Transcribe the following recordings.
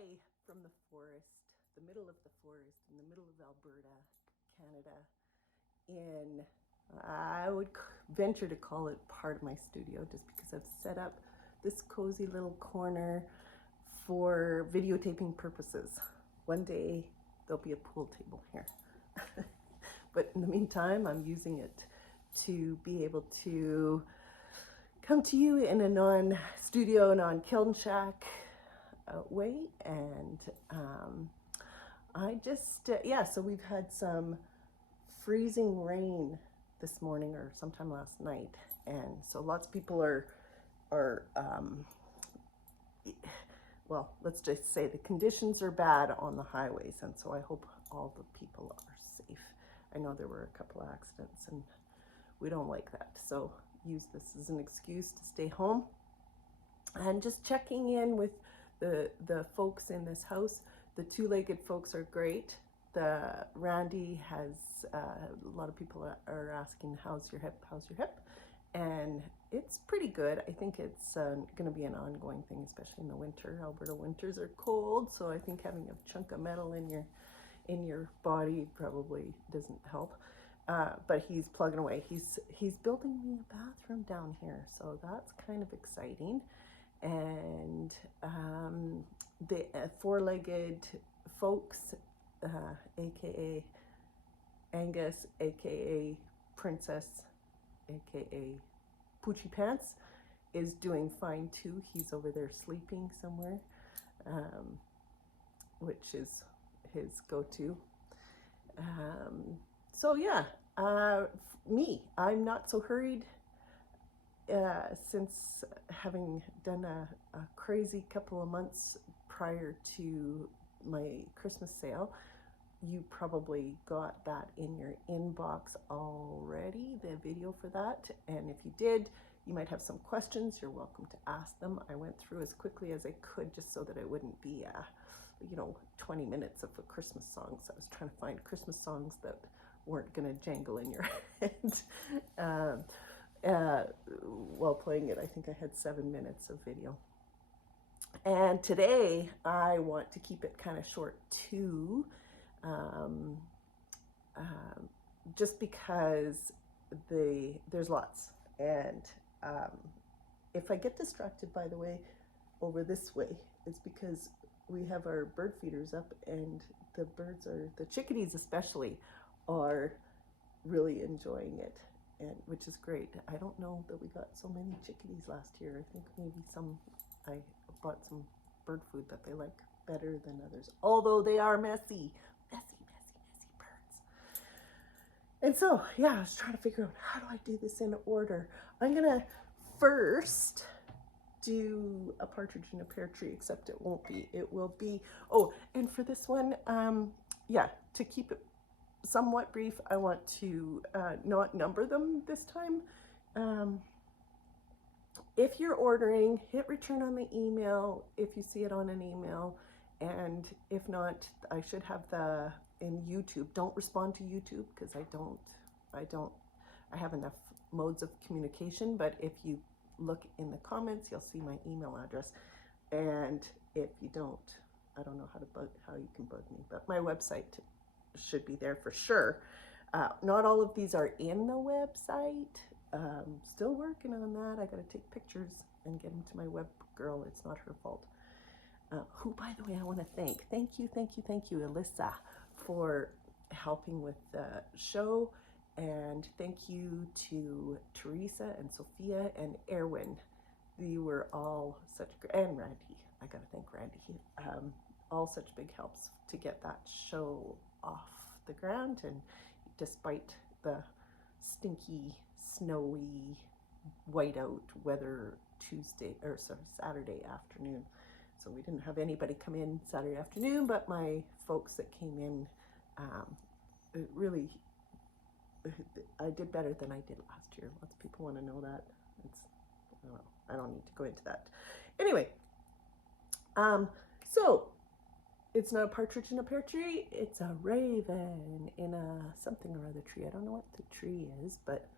Hi from the forest, the middle of the forest, in the middle of Alberta, Canada, in, I would venture to call it part of my studio just because I've set up this cozy little corner for videotaping purposes. One day there'll be a pool table here. But in the meantime, I'm using it to be able to come to you in a non-studio, non-kiln shack way. And I just, yeah, so we've had some freezing rain this morning or sometime last night. And so lots of people are well, let's just say the conditions are bad on the highways. And so I hope all the people are safe. I know there were a couple accidents and we don't like that. So use this as an excuse to stay home. And just checking in with the folks in this house. The two-legged folks are great. The Randy has, a lot of people are asking, how's your hip, how's your hip? And it's pretty good. I think it's going to be an ongoing thing, especially in the winter. Alberta winters are cold, so I think having a chunk of metal in your body probably doesn't help. But he's plugging away. He's building me a bathroom down here, so that's kind of exciting. And the four-legged folks, aka Angus, aka Princess, aka Poochie Pants, is doing fine too. He's over there sleeping somewhere, which is his go-to. So yeah, me, I'm not so hurried. Since having done a crazy couple of months prior to my Christmas sale, you probably got that in your inbox already, the video for that. And if you did, you might have some questions. You're welcome to ask them. I went through as quickly as I could just so that it wouldn't be, 20 minutes of a Christmas song. So I was trying to find Christmas songs that weren't going to jangle in your head. While playing it, I think I had 7 minutes of video. And today I want to keep it kind of short too, just because there's lots. And if I get distracted, by the way, over this way, it's because we have our bird feeders up, and the chickadees especially, are really enjoying it. And which is great. I don't know that we got so many chickadees last year. I think maybe I bought some bird food that they like better than others, although they are messy birds. And so, yeah, I was trying to figure out, how do I do this in order? I'm gonna first do a partridge in a pear tree, except it won't be. It will be, oh, and for this one, yeah, to keep it somewhat brief, I want to not number them this time. If you're ordering, hit return on the email if you see it on an email, and if not, I should have in YouTube. Don't respond to YouTube because I have enough modes of communication, but if you look in the comments, you'll see my email address. And if you don't, I don't know how you can bug me, but my website should be there for sure. Not all of these are in the website. Still working on that. I got to take pictures and get them to my web girl. It's not her fault. Who, by the way, I want to thank. Thank you, Alyssa, for helping with the show. And thank you to Teresa and Sophia and Erwin. You were all such great, and Randy. I got to thank Randy. All such big helps to get that show off the ground, and despite the stinky, snowy, whiteout weather Saturday afternoon. So we didn't have anybody come in Saturday afternoon, but my folks that came in, really, I did better than I did last year. Lots of people want to know that. I don't need to go into that. Anyway, so it's not a partridge in a pear tree, it's a raven in a something or other tree. I don't know what the tree is, but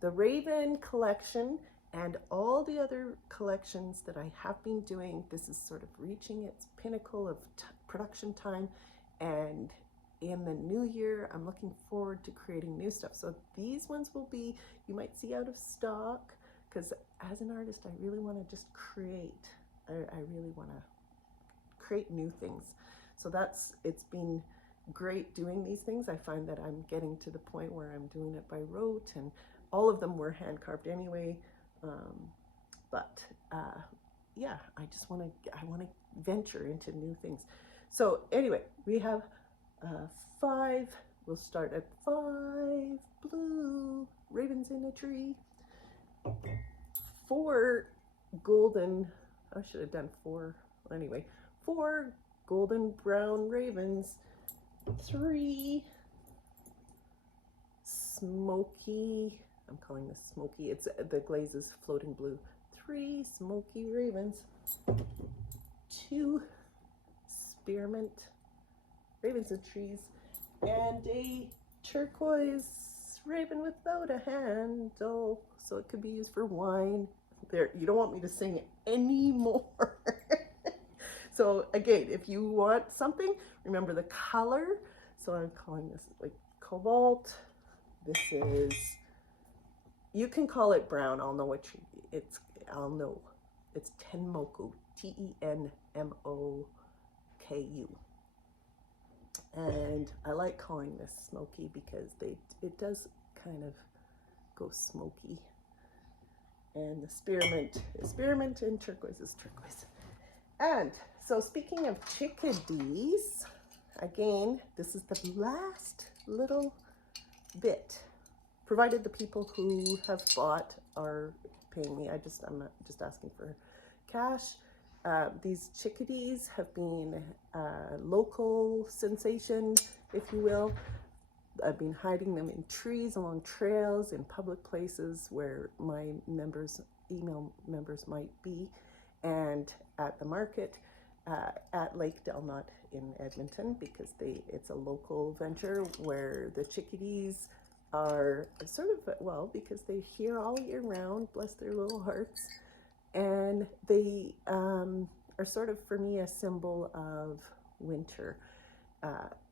the Raven collection And all the other collections that I have been doing, this is sort of reaching its pinnacle of production time. And in the new year, I'm looking forward to creating new stuff. So these ones will be, you might see out of stock, because as an artist, I really want to just create. I really want to create new things. So it's been great doing these things. I find that I'm getting to the point where I'm doing it by rote, and all of them were hand carved anyway. Yeah, I want to venture into new things. So anyway, we have 5, we'll start at 5 blue ravens in a tree, 4 golden, I should have done 4, anyway, 4 golden brown ravens, 3 smoky, I'm calling this smoky, it's the glaze is floating blue, 3 smoky ravens, 2 spearmint ravens and trees, and a turquoise raven without a handle, so it could be used for wine. There, you don't want me to sing anymore. So again, if you want something, remember the color. So I'm calling this like cobalt. This is, you can call it brown. I'll know what it's. I'll know. It's Tenmoku, Tenmoku, and I like calling this smoky because it does kind of go smoky. And the spearmint is spearmint, and turquoise is turquoise. And so speaking of chickadees, again, this is the last little bit, provided the people who have bought are paying me. I'm not just asking for cash. These chickadees have been a local sensation, if you will. I've been hiding them in trees, along trails, in public places where my email members might be, and at the market, at Lake Delnot in Edmonton, because it's a local venture where the chickadees are sort of, well, because they're here all year round, bless their little hearts, and they are sort of, for me, a symbol of winter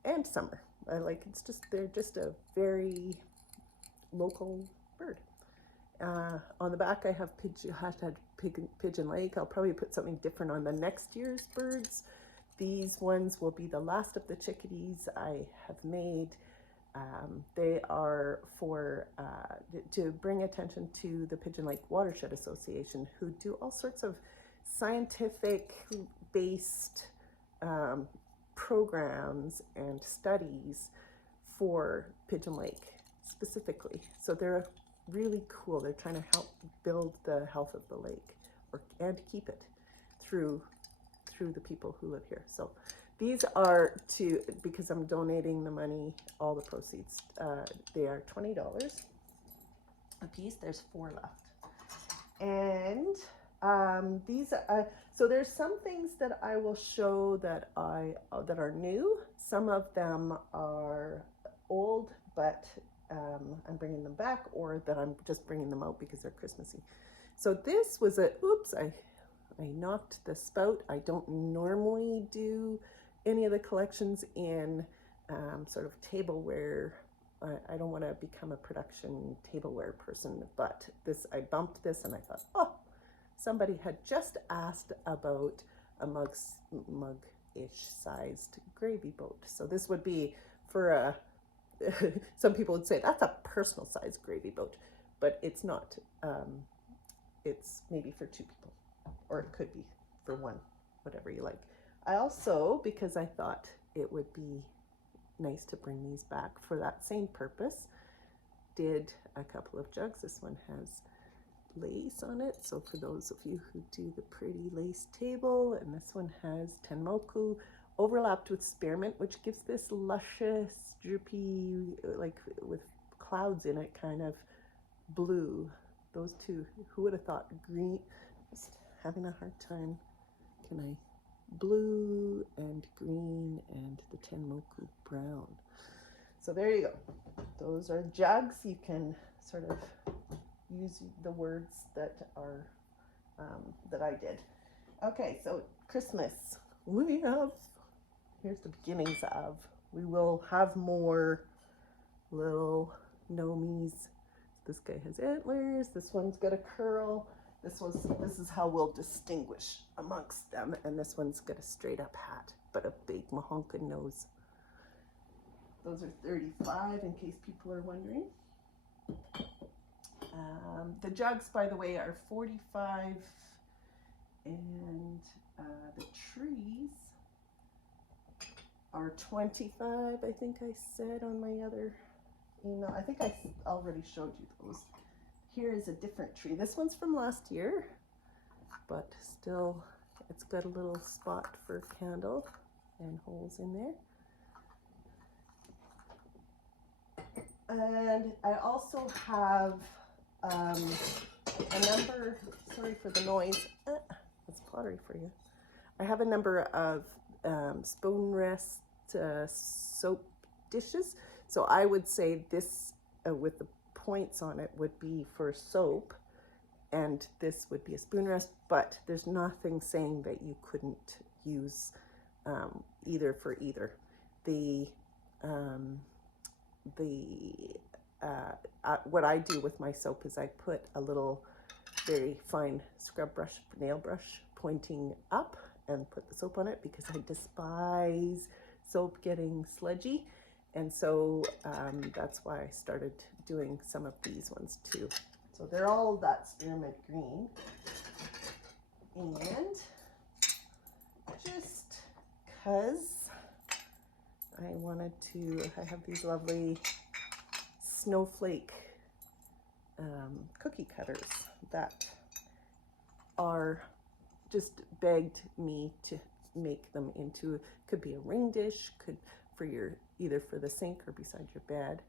and summer. They're just a very local bird. On the back I have Pigeon Lake. I'll probably put something different on the next year's birds. These ones will be the last of the chickadees I have made. They are for to bring attention to the Pigeon Lake Watershed Association, who do all sorts of scientific based programs and studies for Pigeon Lake specifically. So they're really cool. They're trying to help build the health of the lake and keep it through the people who live here. So these are because I'm donating the money, all the proceeds. They are $20 a piece. There's 4 left. And these are, so there's some things that I will show that are new. Some of them are old, but I'm bringing them back, or that I'm just bringing them out because they're Christmassy. So this was oops, I knocked the spout. I don't normally do any of the collections in sort of tableware. I don't want to become a production tableware person, but I bumped this and I thought, oh, somebody had just asked about a mug-ish sized gravy boat. So this would be for some people would say that's a personal size gravy boat, but it's not. It's maybe for 2 people, or it could be for 1, whatever you like. I also, because I thought it would be nice to bring these back for that same purpose, did a couple of jugs. This one has lace on it, so for those of you who do the pretty lace table, and this one has Tenmoku overlapped with spearmint, which gives this luscious, droopy, like with clouds in it, kind of blue. Those two, who would have thought green? Just having a hard time. Can I? Blue and green and the Tenmoku brown. So there you go. Those are jugs. You can sort of use the words that are that I did. Okay, so Christmas. We have, here's the beginnings of. We will have more little gnomies. This guy has antlers. This one's got a curl. This is how we'll distinguish amongst them. And this one's got a straight up hat, but a big mahonkin nose. Those are 35 in case people are wondering. The jugs, by the way, are 45, and the trees are 25, I think I said on my other email. I think I already showed you those. Here is a different tree. This one's from last year, but still it's got a little spot for a candle and holes in there. And I also have a number, sorry for the noise, that's pottery for you. I have a number of spoon rest soap dishes. So I would say this with the points on it would be for soap, and this would be a spoon rest, but there's nothing saying that you couldn't use either for either. What I do with my soap is I put a little very fine scrub brush, nail brush pointing up, and put the soap on it because I despise soap getting sludgy. And so that's why I started doing some of these ones too. So they're all that spearmint green. And just because I wanted to, I have these lovely snowflake cookie cutters that are just begged me to make them into, could be a ring dish, could for your, either for the sink or beside your bed.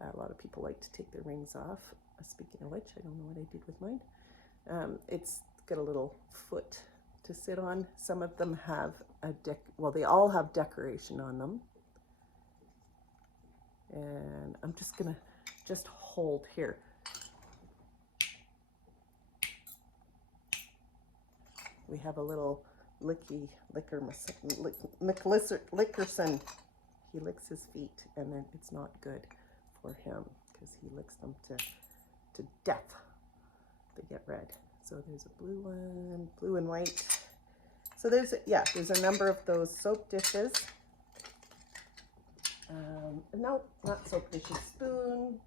A lot of people like to take their rings off. Speaking of which, I don't know what I did with mine. It's got a little foot to sit on. Some of them have a well, they all have decoration on them. And I'm just gonna hold here. We have a little Lickerson. He licks his feet, and then it's not good for him because he licks them to death. They get red. So there's a blue one, blue and white. So there's a number of those soap dishes. No, not soap dishes. Spoon,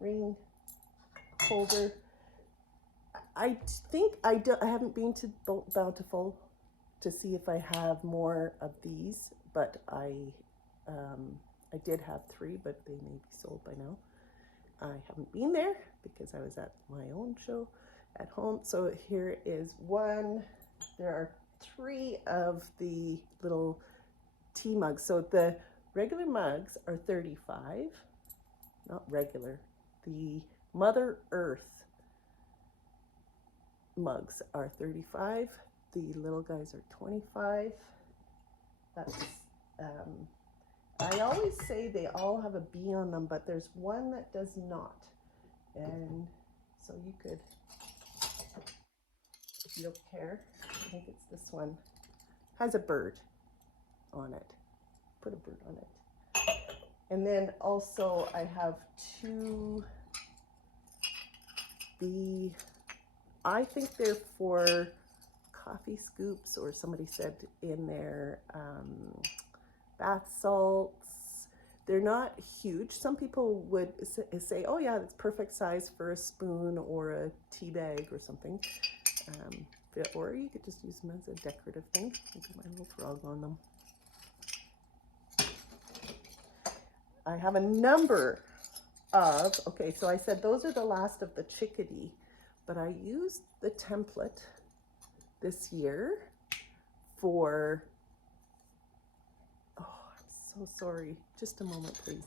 ring holder. I think I haven't been to Bountiful to see if I have more of these, but I did have 3, but they may be sold by now. I haven't been there because I was at my own show at home. So here is one. There are 3 of the little tea mugs. So the regular mugs are 35, not regular. The Mother Earth mugs are 35. The little guys are 25. That's I always say they all have a B on them, but there's one that does not. And so you could, if you don't care, I think it's this one, has a bird on it. Put a bird on it. And then also I have 2, I think they're for coffee scoops, or somebody said in their bath salts. They're not huge. Some people would say, oh yeah, that's perfect size for a spoon or a tea bag or something. Or you could just use them as a decorative thing. Look at my little frog on them. I have a number of, okay, so I said those are the last of the chickadee, but I used the template this year for, oh, I'm so sorry. Just a moment, please.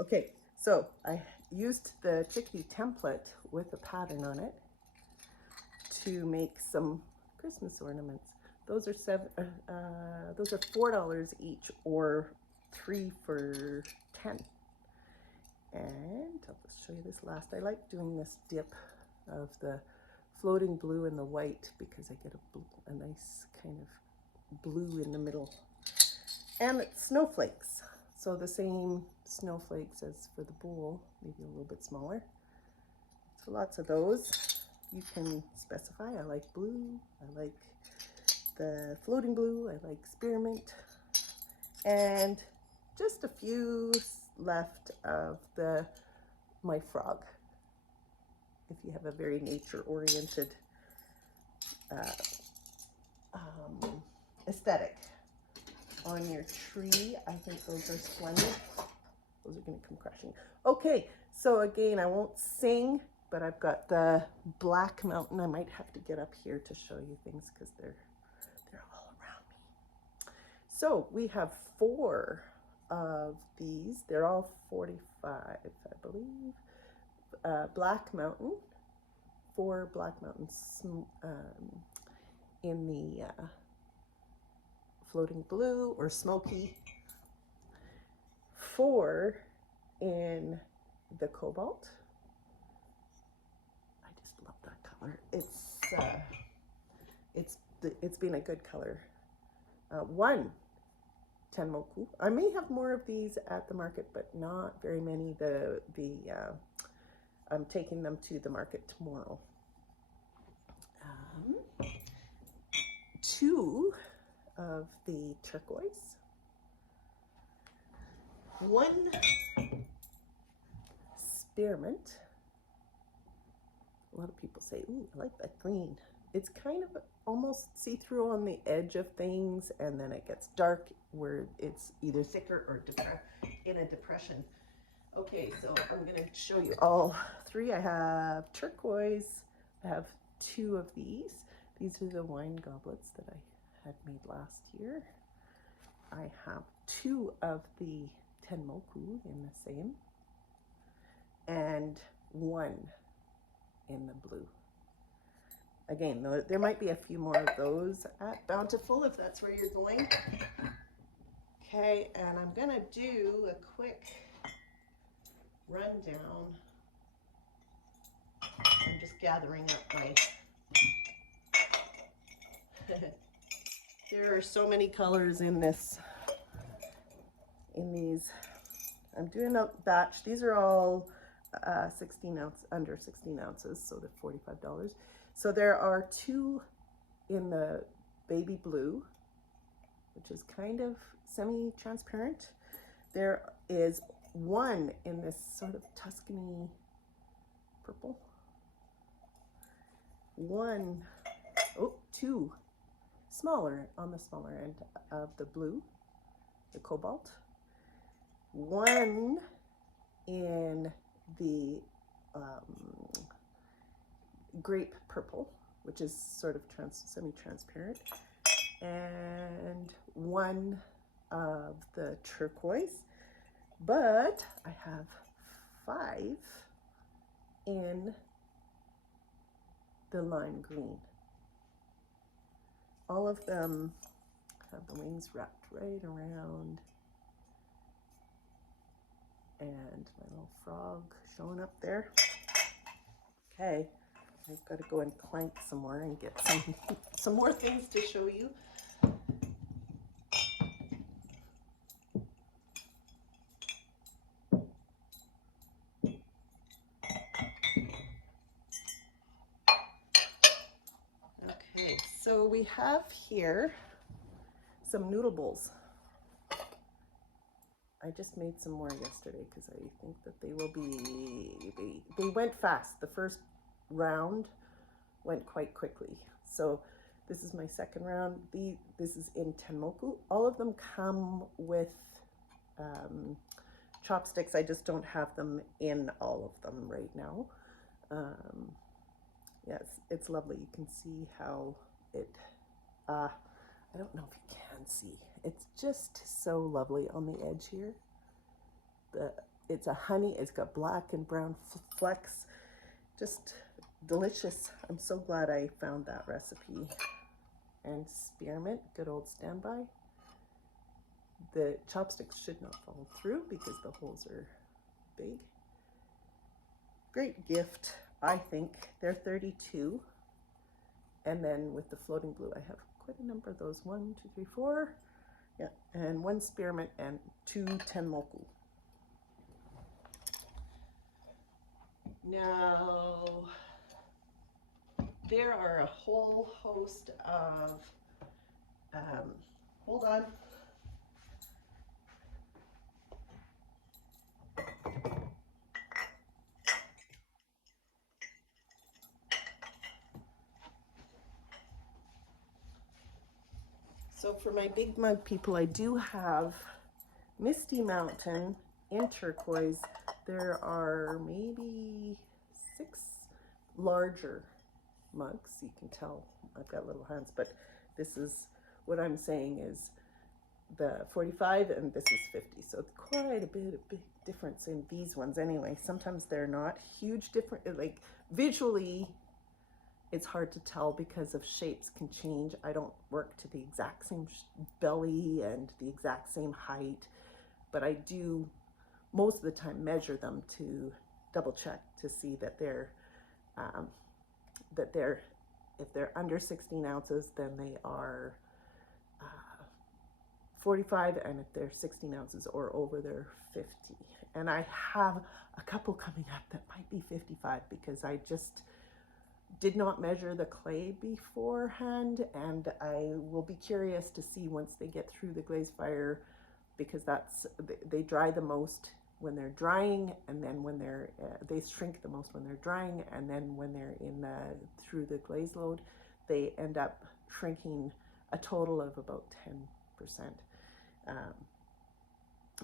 Okay, so used the chickpea template with a pattern on it to make some Christmas ornaments. Those are $4 each, or 3 for 10. And I'll just show you this last. I like doing this dip of the floating blue and the white because I get a nice kind of blue in the middle. And it's snowflakes. So the same snowflakes as for the bowl, maybe a little bit smaller. So lots of those. You can specify. I like blue. I like the floating blue. I like spearmint. And just a few left of my frog. If you have a very nature-oriented aesthetic on your tree, I think those are splendid. Those are going to come crashing. Okay, so again, I won't sing, but I've got the Black Mountain. I might have to get up here to show you things because they're all around me. So we have 4 of these. They're all 45, I believe. Black Mountain, 4 Black Mountains in the floating blue or smoky, 4 in the cobalt. I just love that color. It's been a good color. 1 tenmoku. I may have more of these at the market, but not very many. I'm taking them to the market tomorrow. 2 of the turquoise. 1 spearmint. A lot of people say, ooh, I like that green. It's kind of almost see-through on the edge of things, and then it gets dark where it's either thicker or in a depression. Okay, so I'm going to show you all 3. I have turquoise. I have 2 of these. These are the wine goblets that I had made last year. I have 2 of the tenmoku in the same, and 1 in the blue. Again, there might be a few more of those at Bountiful if that's where you're going. Okay, and I'm gonna do a quick rundown. I'm just gathering up my there are so many colors in these. I'm doing a batch. These are all 16 ounce, under 16 ounces, so they're $45. So there are 2 in the baby blue, which is kind of semi-transparent. There is 1 in this sort of Tuscany purple. 2 smaller, on the smaller end of the blue, the cobalt. 1 in the grape purple, which is sort of semi-transparent, and 1 of the turquoise, but I have 5 in the lime green. All of them have the wings wrapped right around, and my little frog showing up there. Okay, I've got to go and clank some more and get some more things to show you. Okay, so we have here some noodle bowls. I just made some more yesterday because I think that they will be, they went fast. The first round went quite quickly. So this is my second round. This is in tenmoku. All of them come with chopsticks. I just don't have them in all of them right now. Yes, it's lovely. You can see how it, I don't know if you can see. It's just so lovely on the edge here. it's a honey. It's got black and brown flecks. Just delicious. I'm so glad I found that recipe. And spearmint, good old standby. The chopsticks should not fall through because the holes are big. Great gift, I think. They're 32. And then with the floating blue, I have quite a number of those. 1, 2, 3, 4. Yeah, and 1 spearmint and 2 tenmoku. Now, there are a whole host of, hold on. So for my big mug people, I do have Misty Mountain in turquoise. There are maybe 6 larger mugs. You can tell I've got little hands, but this is what I'm saying is the 45 and this is 50. So quite a big difference in these ones anyway. Sometimes they're not huge different, like visually it's hard to tell because of shapes can change. I don't work to the exact same belly and the exact same height, but I do most of the time measure them to double check to see that they're if they're under 16 ounces, then they are 45, and if they're 16 ounces or over, they're 50. And I have a couple coming up that might be 55 because I just did not measure the clay beforehand, and I will be curious to see once they get through the glaze fire, because they dry the most when they're drying, and then when they're they shrink the most when they're drying, and then when they're in through the glaze load, they end up shrinking a total of about 10%.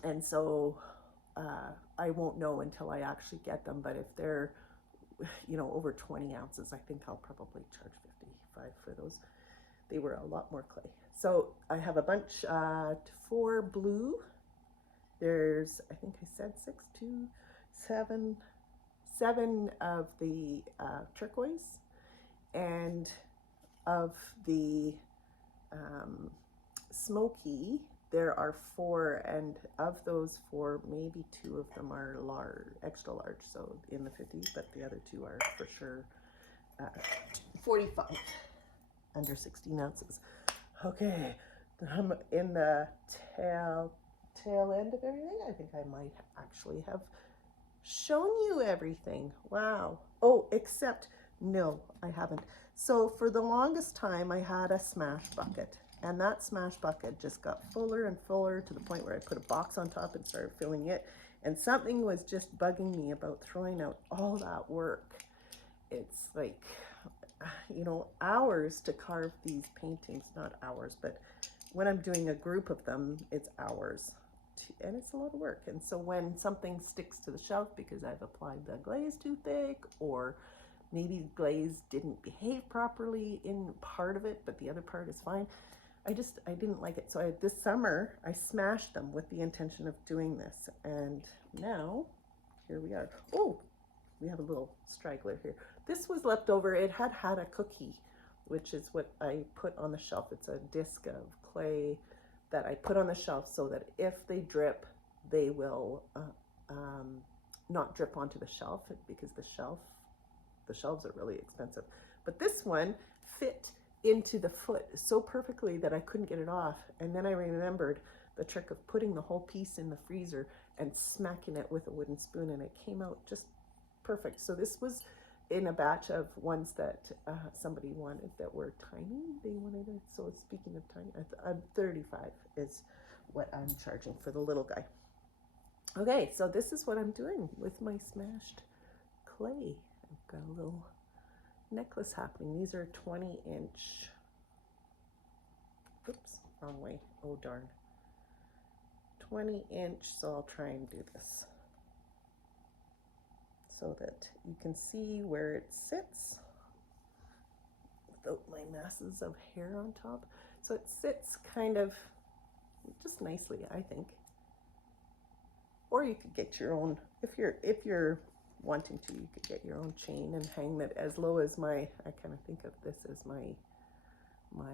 And so I won't know until I actually get them, but if they're over 20 ounces, I think I'll probably charge 55 for those. They were a lot more clay. So I have a bunch, 4 blue. There's, I think I said 6, 2, 7, 7 of the turquoise, and of the smoky, there are 4, and of those 4, maybe 2 of them are large, extra large, so in the 50s, but the other 2 are for sure 45, under 16 ounces. Okay, I'm in the tail end of everything. I think I might actually have shown you everything. Wow. Oh, except, no, I haven't. So for the longest time, I had a smash bucket. And that smash bucket just got fuller and fuller to the point where I put a box on top and started filling it. And something was just bugging me about throwing out all that work. It's like, hours to carve these paintings. Not hours, but when I'm doing a group of them, it's hours. And it's a lot of work. And so when something sticks to the shelf because I've applied the glaze too thick, or maybe the glaze didn't behave properly in part of it, but the other part is fine, I didn't like it. So this summer, I smashed them with the intention of doing this. And now, here we are. Oh, we have a little straggler here. This was left over. It had a cookie, which is what I put on the shelf. It's a disc of clay that I put on the shelf so that if they drip, they will not drip onto the shelf, because the shelves are really expensive. But this one fit into the foot so perfectly that I couldn't get it off. And then I remembered the trick of putting the whole piece in the freezer and smacking it with a wooden spoon, and it came out just perfect. So this was in a batch of ones that somebody wanted that were tiny. They wanted it. So speaking of tiny, 35 is what I'm charging for the little guy. Okay, so this is what I'm doing with my smashed clay. I've got a little necklace happening. These are 20-inch. Oops, wrong way. Oh darn. 20-inch. So I'll try and do this so that you can see where it sits without my masses of hair on top. So it sits kind of just nicely, I think. or you could get your own, if you're wanting to, you could get your own chain and hang it as low as my, I kind of think of this as my I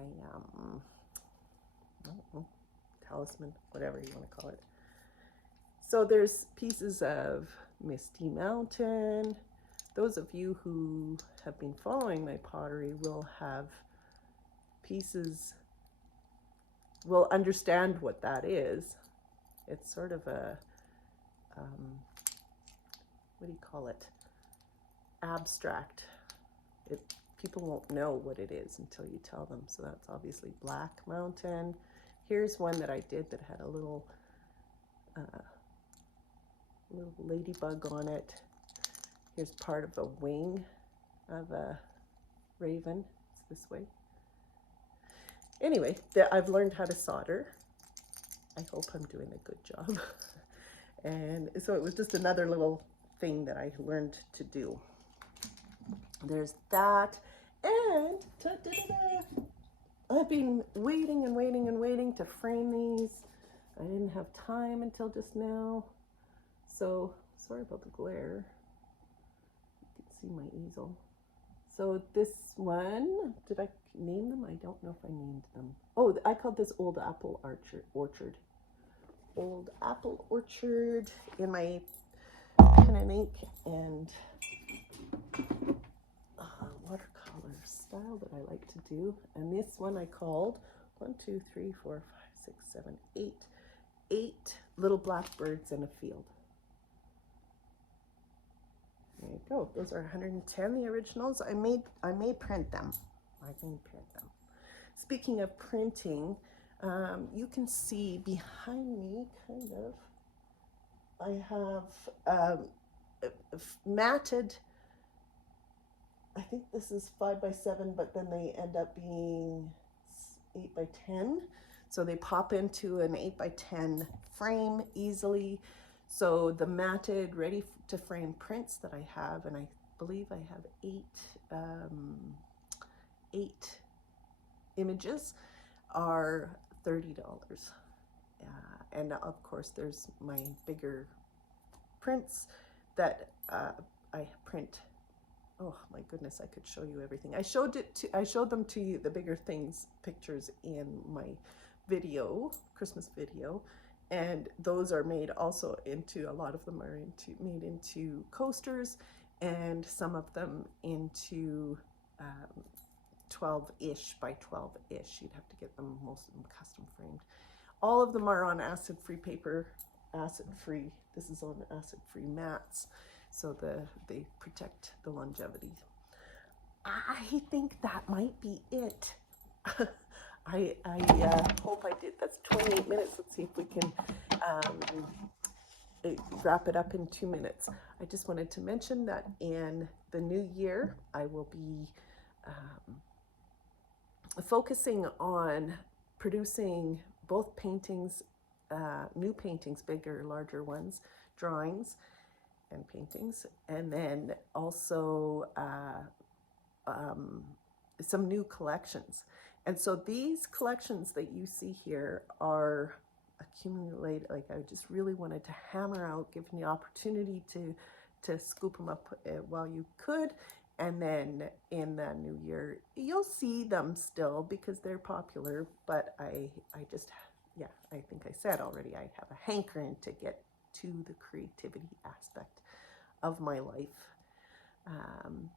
don't know, talisman, whatever you want to call it. So there's pieces of Misty Mountain. Those of you who have been following my pottery will have pieces, will understand what that is. It's sort of a, what do you call it? Abstract. People won't know what it is until you tell them. So that's obviously Black Mountain. Here's one that I did that had a little ladybug on it. Here's part of a wing of a raven. It's this way. Anyway, I've learned how to solder. I hope I'm doing a good job. And so it was just another little thing that I learned to do. There's that. And I've been waiting and waiting and waiting to frame these. I didn't have time until just now. So sorry about the glare. You can see my easel. So this one, did I name them? I don't know if I named them. Oh, I called this Old Apple Orchard. Old Apple Orchard in my pen and ink and watercolor style that I like to do. And this one I called 1, 2, 3, 4, 5, 6, 7, 8. 8 little blackbirds in a field. There you go. Those are 110, the originals. I may print them. Speaking of printing, you can see behind me, kind of, I have matted, I think this is 5 by 7, but then they end up being 8 by 10. So they pop into an 8 by 10 frame easily. So the matted, ready to frame prints that I have, and I believe I have 8 images, are $30. And of course there's my bigger prints that I print. Oh my goodness, I could show you everything. I showed them to you, the bigger things pictures, in my video, Christmas video, and those are made also into, a lot of them are made into coasters, and some of them into 12-ish by 12-ish. You'd have to get them, most of them custom framed. All of them are on acid-free paper, acid-free. This is on acid-free mats, so they protect the longevity. I think that might be it. I hope I did. That's 28 minutes. Let's see if we can wrap it up in 2 minutes. I just wanted to mention that in the new year, I will be focusing on producing both paintings, new paintings, bigger, larger ones, drawings and paintings, and then also some new collections. And so these collections that you see here are accumulated, like I just really wanted to hammer out, give you the opportunity to scoop them up while you could. And then in the new year, you'll see them still because they're popular, but I just, yeah, I think I said already, I have a hankering to get to the creativity aspect of my life. And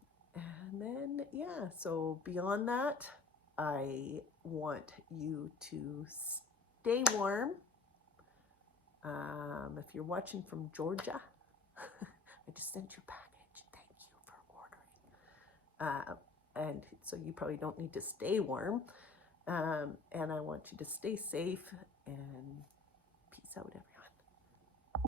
then, yeah, so beyond that, I want you to stay warm. If you're watching from Georgia, I just sent your package. Thank you for ordering. And so you probably don't need to stay warm. And I want you to stay safe, and peace out, everyone.